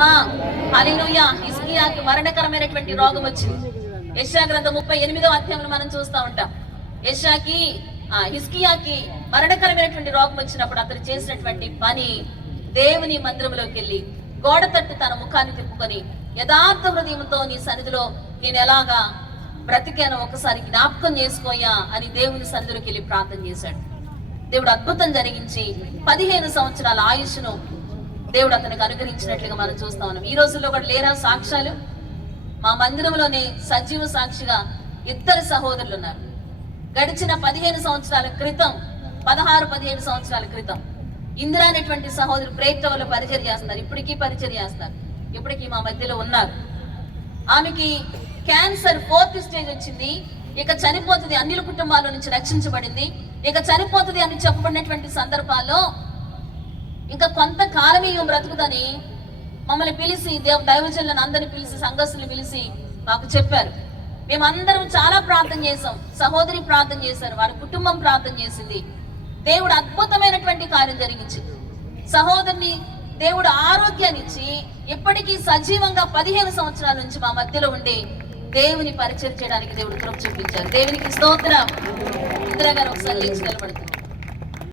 హల్లెలూయా. హిజ్కియాకి మరణకరమైనటువంటి రోగం వచ్చింది. యెషయా గ్రంథం 38వ అధ్యాయంలో మనం చూస్తూ ఉంటాం. హిజ్కియాకి మరణకరమైనటువంటి రోగం వచ్చినప్పుడు అతను చేసినటువంటి పని, దేవుని మందిరంలోకి వెళ్ళి గోడ తట్టు తన ముఖాన్ని తిప్పుకొని యథార్థ హృదయంతో నీ సన్నిధిలో నేను ఎలాగా బ్రతికానో ఒకసారి జ్ఞాపకం చేసుకోయా అని దేవుని సన్నిధిలోకి వెళ్ళి ప్రార్థన చేశాడు. దేవుడు అద్భుతం జరిగించి 15 సంవత్సరాల ఆయుష్ను దేవుడు అతనికి అనుగ్రహించినట్లుగా మనం చూస్తా ఉన్నాం. ఈ రోజుల్లో కూడా లేరా సాక్ష్యాలు? మా మందిరంలోనే సజీవ సాక్షిగా 2 సహోదరులు ఉన్నారు. గడిచిన 15 సంవత్సరాల క్రితం, 16-17 సంవత్సరాల క్రితం ఇందిరా అనేటువంటి సహోదరు ప్రేక్షకులు పరిచయం చేస్తున్నారు. ఇప్పటికీ పరిచయం చేస్తారు. ఇప్పటికీ మా మధ్యలో ఉన్నారు. ఆమెకి క్యాన్సర్ 4th స్టేజ్ వచ్చింది. ఇక చనిపోతుంది, అన్యుల కుటుంబాల నుంచి రక్షించబడింది, ఇక చనిపోతుంది అని చెప్పబడినటువంటి సందర్భాల్లో ఇంకా కొంతకాలమే ఈమె బ్రతుకుదని మమ్మల్ని పిలిచి, దైవజనులను అందరిని పిలిచి, సంఘస్థులను పిలిచి మాకు చెప్పారు. మేమందరం చాలా ప్రార్థన చేసాం. సహోదరి ప్రార్థన చేశారు, వారి కుటుంబం ప్రార్థన చేసింది. దేవుడు అద్భుతమైనటువంటి కార్యం జరిగించి సహోదరిని దేవుడు ఆరోగ్యాన్ని ఇచ్చి ఇప్పటికీ సజీవంగా 15 సంవత్సరాల నుంచి మా మధ్యలో ఉండి దేవుని పరిచయం చేయడానికి దేవుడు కృప చూపించారు. దేవునికి స్తోత్రం. ఇందిరా గారు ఒకసారి లేచి నిలబడుతుంది.